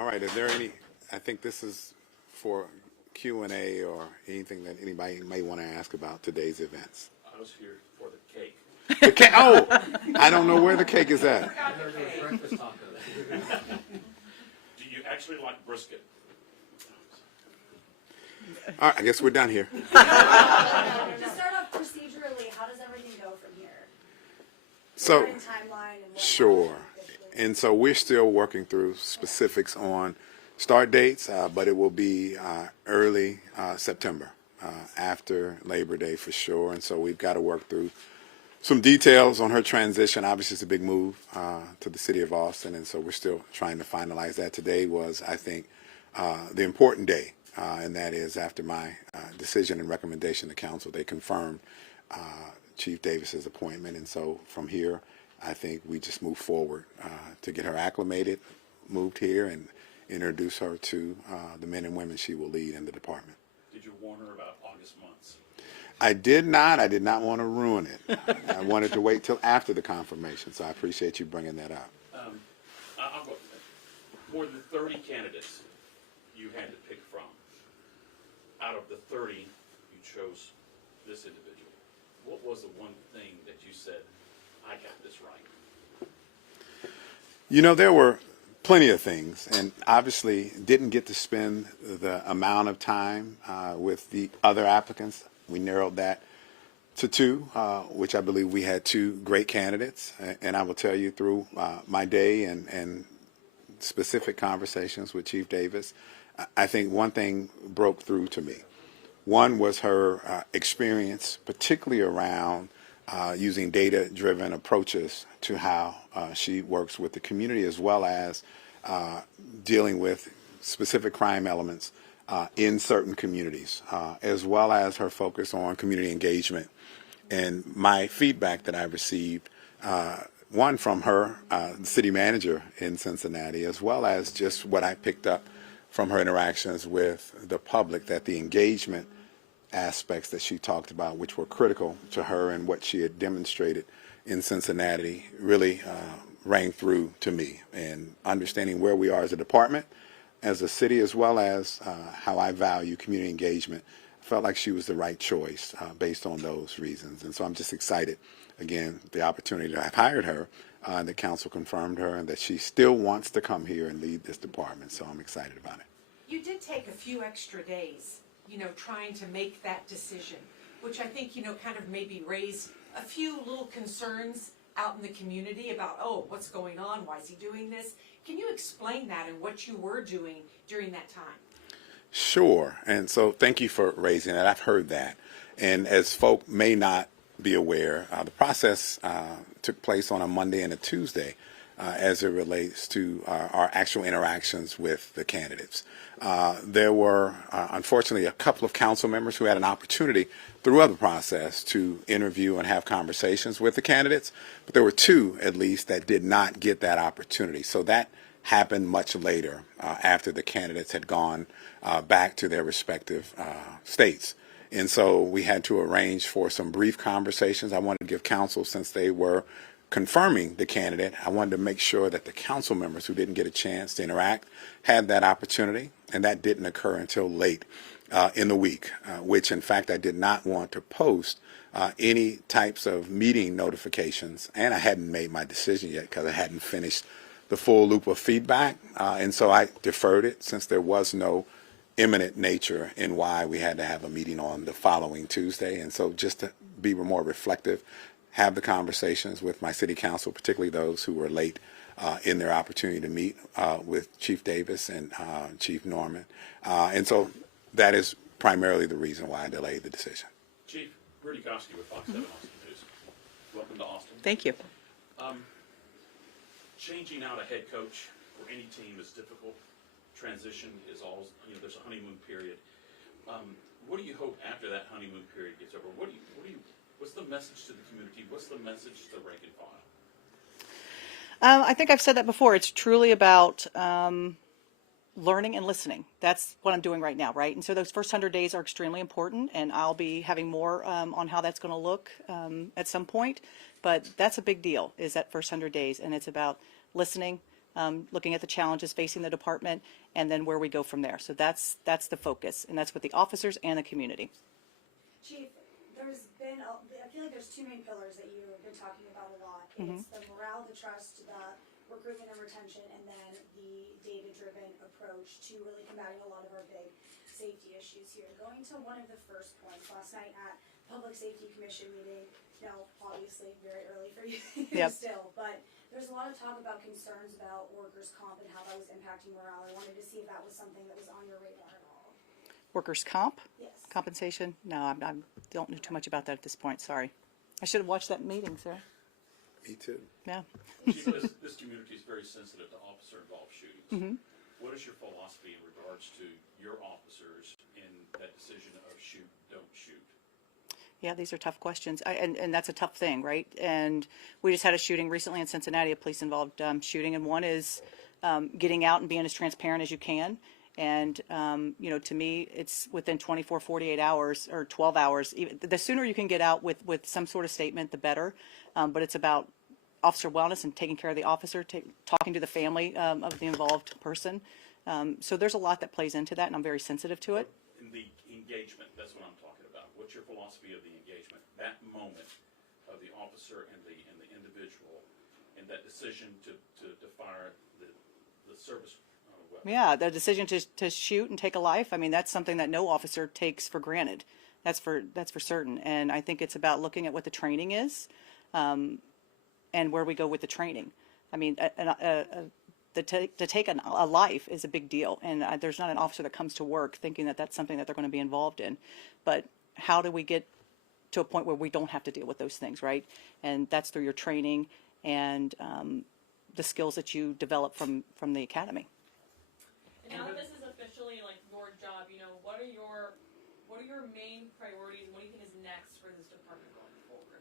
All right, is there any, I think this is for Q&A or anything that anybody may want to ask about today's events. I was here for the cake. The cake, oh, I don't know where the cake is at. Breakfast tacos. Do you actually like brisket? All right, I guess we're done here. To start off procedurally, how does everything go from here? So, Timeline and what sure. And so we're still working through specifics on start dates, but it will be early September, after Labor Day for sure. And so we've got to work through some details on her transition. Obviously, it's a big move to the city of Austin, and so we're still trying to finalize that. Today was, I think, the important day, and that is after my decision and recommendation to council, they confirmed Chief Davis's appointment. And so from here, I think we just move forward to get her acclimated, moved here, and introduce her to the men and women she will lead in the department. Did you warn her about August months? I did not. I did not want to ruin it. I wanted to wait till after the confirmation, so I appreciate you bringing that up. I'll go. More than 30 candidates you had to pick from. Out of the 30, you chose this individual. What was the one thing that you said, I got this right? You know, there were plenty of things, and obviously didn't get to spend the amount of time with the other applicants. We narrowed that to two, which I believe we had two great candidates. And I will tell you through my day and specific conversations with Chief Davis, I think one thing broke through to me. One was her experience, particularly around using data-driven approaches to how she works with the community, as well as dealing with specific crime elements in certain communities, as well as her focus on community engagement. And my feedback that I received, one from her, the city manager in Cincinnati, as well as just what I picked up from her interactions with the public, that the engagement aspects that she talked about, which were critical to her and what she had demonstrated in Cincinnati, really rang through to me. And understanding where we are as a department, as a city, as well as how I value community engagement, I felt like she was the right choice based on those reasons. And so I'm just excited, again, the opportunity to have hired her, and the council confirmed her, and that she still wants to come here and lead this department. So I'm excited about it. You did take a few extra days, trying to make that decision, which I think, kind of maybe raised a few little concerns out in the community about, oh, what's going on? Why is he doing this? Can you explain that and what you were doing during that time? Sure. And so thank you for raising that. I've heard that. And as folk may not be aware, the process took place on a Monday and a Tuesday as it relates to our actual interactions with the candidates. There were, unfortunately, a couple of council members who had an opportunity throughout the process to interview and have conversations with the candidates, but there were two, at least, that did not get that opportunity. So that happened much later, after the candidates had gone back to their respective states. And so we had to arrange for some brief conversations. I wanted to give council, since they were confirming the candidate, I wanted to make sure that the council members who didn't get a chance to interact had that opportunity, and that didn't occur until late in the week, which in fact I did not want to post any types of meeting notifications, and I hadn't made my decision yet because I hadn't finished the full loop of feedback, and so I deferred it, since there was no imminent nature in why we had to have a meeting on the following Tuesday. And so just to be more reflective, have the conversations with my city council, particularly those who were late in their opportunity to meet with Chief Davis and Chief Norman. And so that is primarily the reason why I delayed the decision. Chief, Rudy Goski with Fox 7 Austin News. Welcome to Austin. Thank you. Changing out a head coach for any team is difficult. Transition is always, there's a honeymoon period. What do you hope after that honeymoon period gets over? What's the message to the community? What's the message to the rank and file? I think I've said that before. It's truly about learning and listening. That's what I'm doing right now, right? And so those first 100 days are extremely important, and I'll be having more on how that's going to look at some point. But that's a big deal, is that first 100 days, and it's about listening, looking at the challenges facing the department, and then where we go from there. So that's the focus, and that's with the officers and the community. Chief, there's been, I feel like there's two main pillars that you've been talking about a lot. It's the morale, the trust, the recruitment and retention, and then the data-driven approach to really combating a lot of our big safety issues here. Going to one of the first points last night at Public Safety Commission meeting, obviously very early for you still, but there's a lot of talk about concerns about workers' comp and how that was impacting morale. I wanted to see if that was something that was on your radar at all. Workers' comp? Yes. Compensation? No, I don't know too much about that at this point, sorry. I should have watched that meeting, sir. Me too. Yeah. Chief, this community is very sensitive to officer-involved shootings. What is your philosophy in regards to your officers in that decision of shoot, don't shoot? Yeah, these are tough questions, and that's a tough thing, right? And we just had a shooting recently in Cincinnati, a police-involved shooting, and one is getting out and being as transparent as you can. And, to me, it's within 24, 48 hours, or 12 hours. Even, the sooner you can get out with some sort of statement, the better. But it's about officer wellness and taking care of the officer, talking to the family of the involved person. So there's a lot that plays into that, and I'm very sensitive to it. In the engagement, that's what I'm talking about. What's your philosophy of the engagement? That moment of the officer and the individual, and that decision to fire the service weapon. Yeah, the decision to shoot and take a life. I mean, that's something that no officer takes for granted. That's for certain. And I think it's about looking at what the training is, and where we go with the training. I mean, to take a life is a big deal, and there's not an officer that comes to work thinking that that's something that they're going to be involved in. But how do we get to a point where we don't have to deal with those things, right? And that's through your training and the skills that you develop from the academy. And now that this is officially like your job, what are your main priorities? What do you think is next for this department going forward?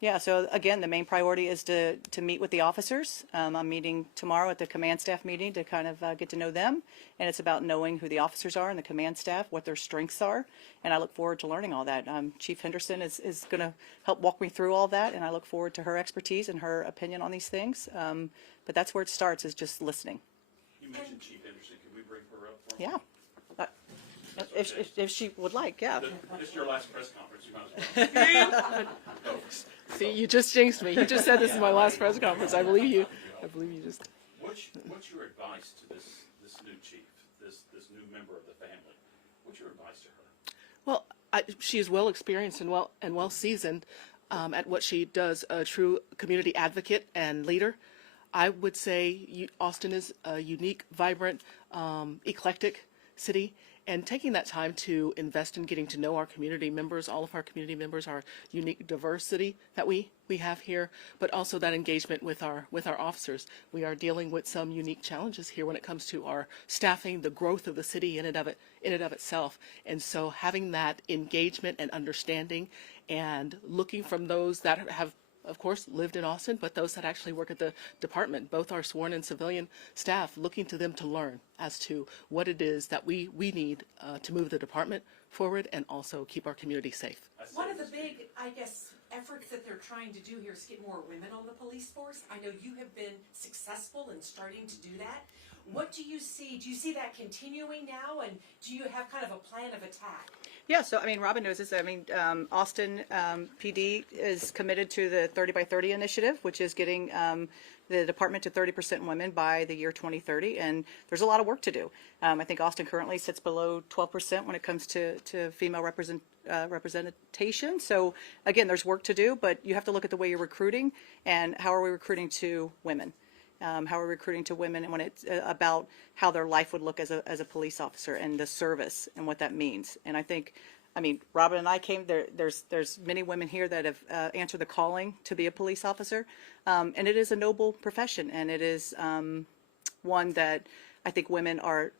Yeah, so again, the main priority is to meet with the officers. I'm meeting tomorrow at the command staff meeting to kind of get to know them, and it's about knowing who the officers are and the command staff, what their strengths are, and I look forward to learning all that. Chief Henderson is going to help walk me through all that, and I look forward to her expertise and her opinion on these things. But that's where it starts, is just listening. You mentioned Chief Henderson. Can we bring her up for me? Yeah. If she would like, yeah. This is your last press conference. You might as well. See, you just jinxed me. You just said this is my last press conference. I believe you. I believe you just. What's your advice to this new chief, this new member of the family? What's your advice to her? Well, she is well experienced and well seasoned at what she does. A true community advocate and leader. I would say Austin is a unique, vibrant, eclectic city. And taking that time to invest in getting to know our community members, all of our community members, our unique diversity that we have here, but also that engagement with our officers. We are dealing with some unique challenges here when it comes to our staffing, the growth of the city in and of itself. And so having that engagement and understanding, and looking from those that have, of course, lived in Austin, but those that actually work at the department, both our sworn and civilian staff, looking to them to learn as to what it is that we need to move the department forward and also keep our community safe. One of the big, efforts that they're trying to do here is get more women on the police force. I know you have been successful in starting to do that. What do you see? Do you see that continuing now, and do you have kind of a plan of attack? Yeah, so I mean, Robin knows this. I mean, Austin PD is committed to the 30 by 30 initiative, which is getting the department to 30% women by the year 2030, and there's a lot of work to do. I think Austin currently sits below 12% when it comes to female representation. So again, there's work to do, but you have to look at the way you're recruiting and how are we recruiting to women. How are we recruiting to women, and when it's about how their life would look as a police officer and the service and what that means. And I think, I mean, Robin and I came there. There's many women here that have answered the calling to be a police officer, and it is a noble profession, and it is one that I think women are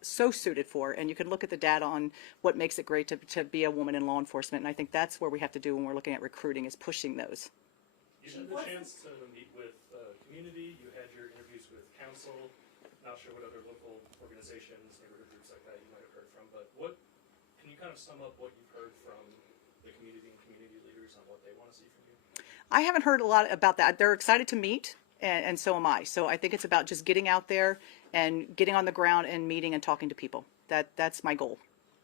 so suited for. And you can look at the data on what makes it great to be a woman in law enforcement. And I think that's where we have to do when we're looking at recruiting, is pushing those. You had the chance to meet with community, you had your interviews with council, not sure what other local organizations, neighborhood groups like that you might have heard from, but can you kind of sum up what you've heard from the community and community leaders on what they want to see from you? I haven't heard a lot about that. They're excited to meet and so am I. So I think it's about just getting out there and getting on the ground and meeting and talking to people. That's my goal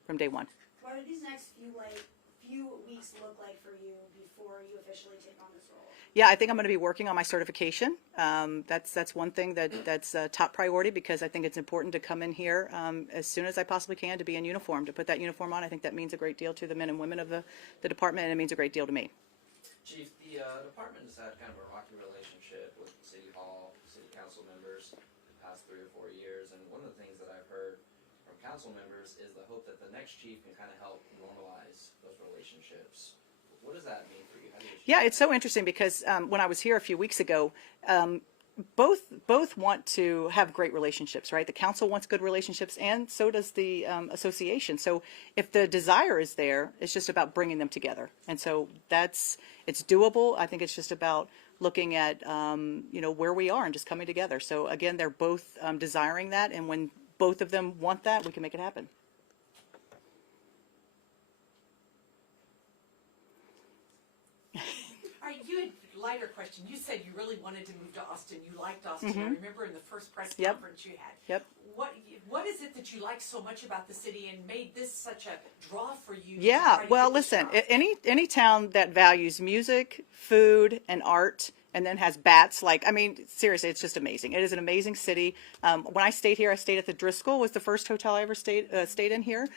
from day one. What do these next few weeks look like for you before you officially take on this role? Yeah, I think I'm going to be working on my certification. That's one thing that's a top priority, because I think it's important to come in here as soon as I possibly can to be in uniform, to put that uniform on. I think that means a great deal to the men and women of the department, and it means a great deal to me. Chief, the department has had kind of a rocky relationship with City Hall, City Council members the past 3 or 4 years, and one of the things that I've heard from council members is the hope that the next chief can kind of help normalize those relationships. What does that mean for you? How do you achieve Yeah, it's so interesting because when I was here a few weeks ago, both want to have great relationships, right? The council wants good relationships, and so does the association. So if the desire is there, it's just about bringing them together. And so it's doable. I think it's just about looking at where we are and just coming together. So again, they're both desiring that, and when both of them want that, we can make it happen. All right, you had a lighter question. You said you really wanted to move to Austin. You liked Austin. I remember in the first press Yep. conference you had. Yep. What is it that you like so much about the city and made this such a draw for you? to Yeah, try to well, get this listen, job? any town that values music, food, and art, and then has bats, seriously, it's just amazing. It is an amazing city. When I stayed here, I stayed at the Driscoll, was the first hotel I ever stayed in here.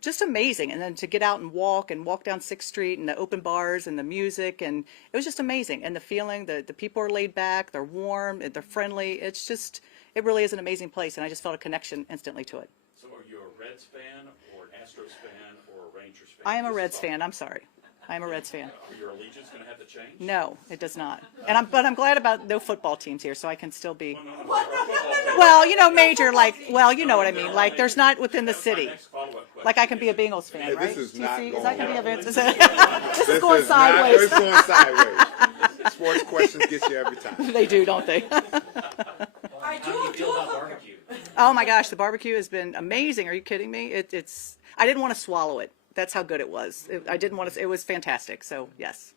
Just amazing. And then to get out and walk down 6th Street, and the open bars and the music, and it was just amazing. And the feeling, the people are laid back, they're warm, they're friendly. It really is an amazing place, and I just felt a connection instantly to it. So are you a Reds fan, or an Astros fan, or a Rangers fan? I am a This is Reds all- fan, I'm sorry. I am a Reds fan. Are your allegiance going to have to change? No, it does not. But I'm glad about no football teams here, so I can still be. No, our football team- Well, major, you know what I mean. Like, there's not within the That was my city. next follow-up question. Like, I can be a Bengals fan, Hey, right? this is not TC? going Is that gonna be a well. Vince? This is going sideways. It's going sideways. Sports questions get you every time. They do, don't they? All right, How do you feel about barbecue? Oh my gosh, the barbecue has been amazing. Are you kidding me? It's. I didn't want to swallow it. That's how good it was. I didn't want to. It was fantastic. So yes.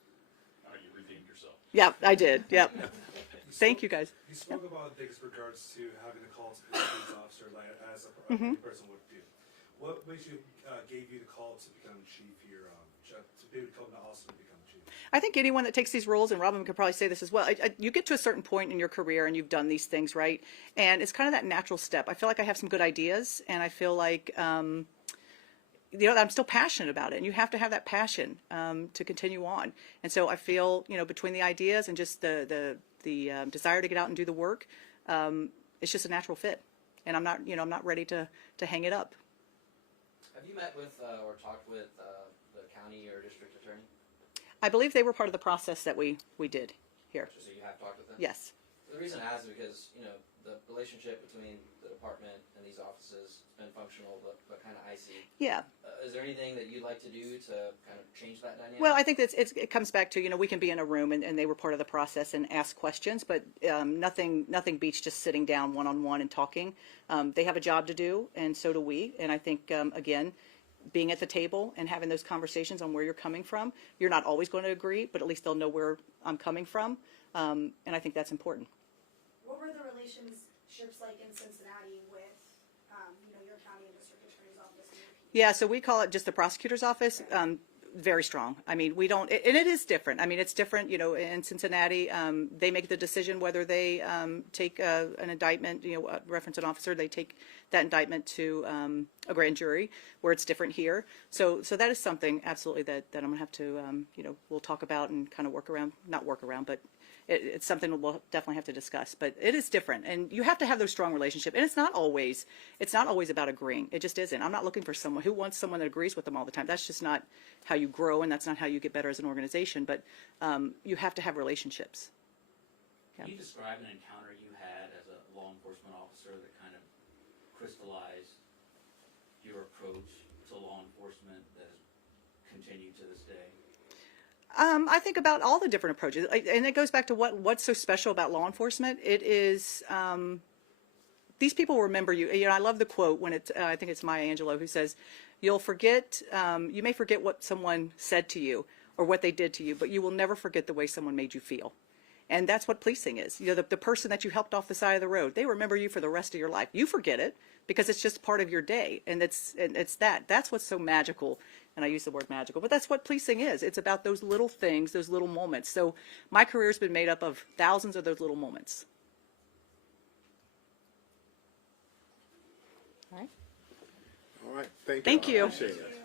All right, you redeemed yourself. Yep, I did. Yep. Thank you guys. You spoke about things regards to having a call to the police officer, like as a person would do. What makes you gave you the call to become chief here, to be able to come to Austin and become chief? I think anyone that takes these roles, and Robin could probably say this as well, you get to a certain point in your career and you've done these things, right? And it's kind of that natural step. I feel like I have some good ideas, and I feel like, I'm still passionate about it. And you have to have that passion to continue on. And so I feel, between the ideas and just the desire to get out and do the work, it's just a natural fit. And I'm not ready to hang it up. Have you met with or talked with the county or district attorney? I believe they were part of the process that we did here. So you have talked with them? Yes. The reason I ask is because, the relationship between the department and these offices has been functional but kind of icy. Yeah. Is there anything that you'd like to do to kind of change that dynamic? Well, I think it comes back to, we can be in a room and they were part of the process and ask questions, but nothing beats just sitting down one-on-one and talking. They have a job to do, and so do we. And I think, again, being at the table and having those conversations on where you're coming from, you're not always going to agree, but at least they'll know where I'm coming from. And I think that's important. What were the relationships like in Cincinnati with, your county and district attorney's office? Yeah, so we call it just the prosecutor's office. Very strong. I mean, we don't, and it is different. I mean, it's different, in Cincinnati, they make the decision whether they take an indictment, reference an officer, they take that indictment to a grand jury, where it's different here. So that is something absolutely that I'm going to have to, we'll talk about and kind of not work around, but it's something we'll definitely have to discuss. But it is different, and you have to have those strong relationships. And it's not always about agreeing. It just isn't. I'm not looking for someone who wants someone that agrees with them all the time. That's just not how you grow, and that's not how you get better as an organization. But you have to have relationships. Can you describe an encounter you had as a law enforcement officer that kind of crystallized your approach to law enforcement that has continued to this day? I think about all the different approaches, and it goes back to what's so special about law enforcement. It is these people remember you. I love the quote when I think it's Maya Angelou who says, "You'll forget. You may forget what someone said to you or what they did to you, but you will never forget the way someone made you feel." And that's what policing is. You know, the person that you helped off the side of the road, they remember you for the rest of your life. You forget it because it's just part of your day. And it's that's what's so magical. And I use the word magical, but that's what policing is. It's about those little things, those little moments. So my career's been made up of thousands of those little moments. All right. All right. Thank you. Thank you. I appreciate it.